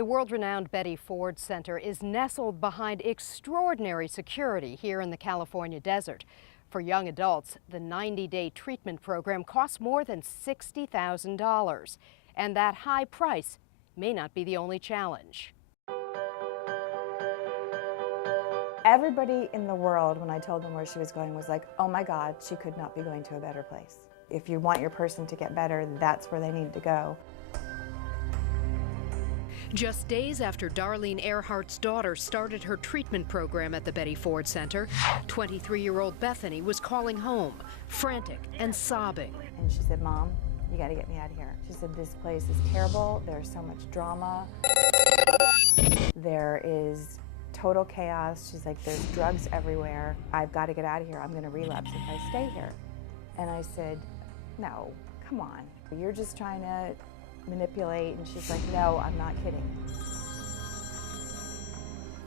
The world-renowned Betty Ford Center is nestled behind extraordinary security here in the California desert. For young adults, the 90-day treatment program costs more than $60,000. And that high price may not be the only challenge. Everybody in the world, when I told them where she was going, was like, oh my God, she could not be going to a better place. If you want your person to get better, that's where they need to go. Just days after Darlene Earhart's daughter started her treatment program at the Betty Ford Center, 23-year-old Bethany was calling home, frantic and sobbing. And she said, Mom, you got to get me out of here. She said, this place is terrible. There's so much drama. There is total chaos. She's like, there's drugs everywhere. I've got to get out of here. I'm going to relapse if I stay here. And I said, no, come on. You're just trying to manipulate. And she's like, no, I'm not kidding.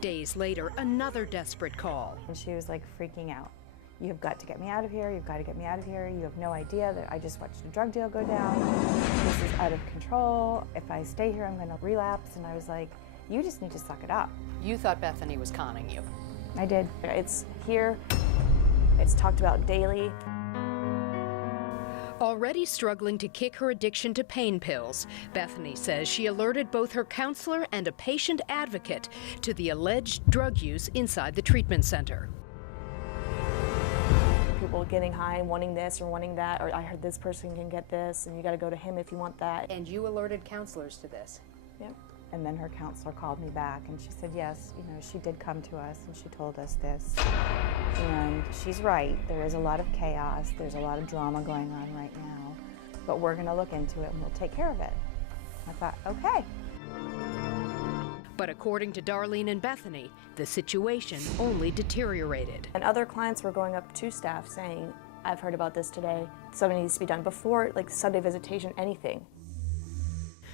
Days later, another desperate call. And she was like freaking out. You've got to get me out of here. You've got to get me out of here. You have no idea that I just watched a drug deal go down. This is out of control. If I stay here, I'm going to relapse. And I was like, you just need to suck it up. You thought Bethany was conning you. I did. It's here. It's talked about daily. Already struggling to kick her addiction to pain pills, Bethany says she alerted both her counselor and a patient advocate to the alleged drug use inside the treatment center. People getting high and wanting this or wanting that, or I heard this person can get this and you got to go to him if you want that. And you alerted counselors to this? Yep. And then her counselor called me back and she said, yes, you know, she did come to us and she told us this. And she's right, there is a lot of chaos, there's a lot of drama going on right now, but we're going to look into it and we'll take care of it. I thought, okay. But according to Darlene and Bethany, the situation only deteriorated. And other clients were going up to staff saying, I've heard about this today, something needs to be done before, like Sunday visitation, anything.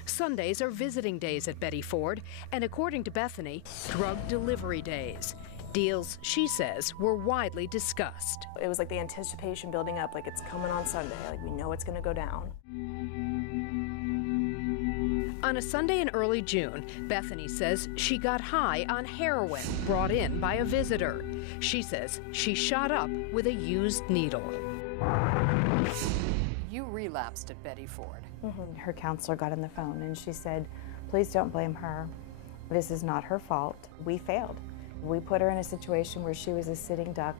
Sundays are visiting days at Betty Ford, and according to Bethany, drug delivery days. Deals, she says, were widely discussed. It was like the anticipation building up, like it's coming on Sunday, like we know it's going to go down. On a Sunday in early June, Bethany says she got high on heroin brought in by a visitor. She says she shot up with a used needle. You relapsed at Betty Ford. Her counselor got on the phone and she said, please don't blame her. This is not her fault. We failed. We put her in a situation where she was a sitting duck.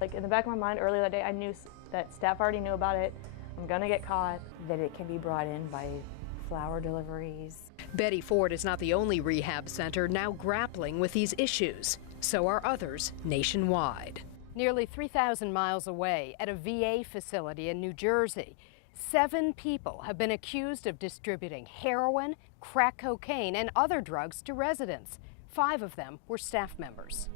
Like in the back of my mind earlier that day, I knew that staff already knew about it. I'm gonna get caught. That it can be brought in by flower deliveries. Betty Ford is not the only rehab center now grappling with these issues. So are others nationwide. Nearly 3,000 miles away at a VA facility in New Jersey, 7 people have been accused of distributing heroin, crack cocaine, and other drugs to residents. 5 of them were staff members.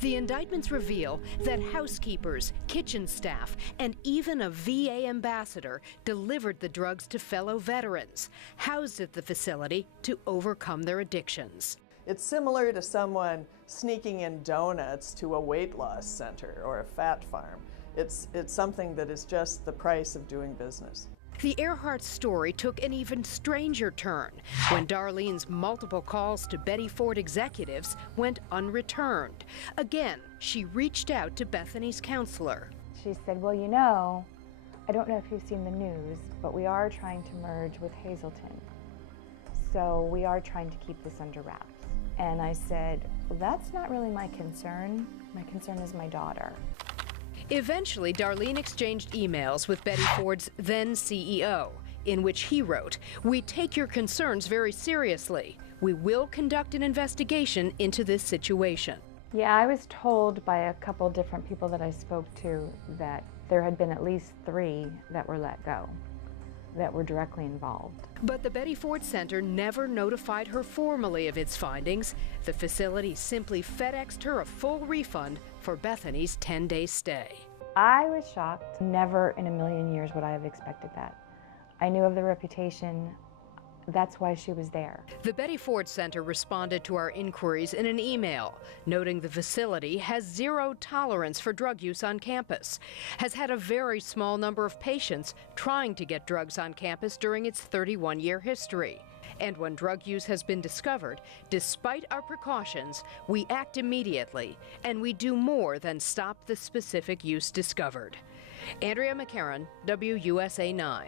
The indictments reveal that housekeepers, kitchen staff, and even a VA ambassador delivered the drugs to fellow veterans, housed at the facility to overcome their addictions. It's similar to someone sneaking in donuts to a weight loss center or a fat farm. It's something that is just the price of doing business. The Earhart story took an even stranger turn when Darlene's multiple calls to Betty Ford executives went unreturned. Again, she reached out to Bethany's counselor. She said, well, you know, I don't know if you've seen the news, but we are trying to merge with Hazleton. So we are trying to keep this under wraps. And I said, well, that's not really my concern. My concern is my daughter. Eventually, Darlene exchanged emails with Betty Ford's then CEO, in which he wrote, "We take your concerns very seriously. We will conduct an investigation into this situation." Yeah, I was told by a couple different people that I spoke to that there had been at least 3 that were let go, that were directly involved. But the Betty Ford Center never notified her formally of its findings. The facility simply FedExed her a full refund for Bethany's 10-day stay. I was shocked. Never in a million years would I have expected that. I knew of the reputation. That's why she was there. The Betty Ford Center responded to our inquiries in an email, noting the facility has zero tolerance for drug use on campus, has had a very small number of patients trying to get drugs on campus during its 31-year history, And when drug use has been discovered, despite our precautions, we act immediately, and we do more than stop the specific use discovered. Andrea McCarran, WUSA 9.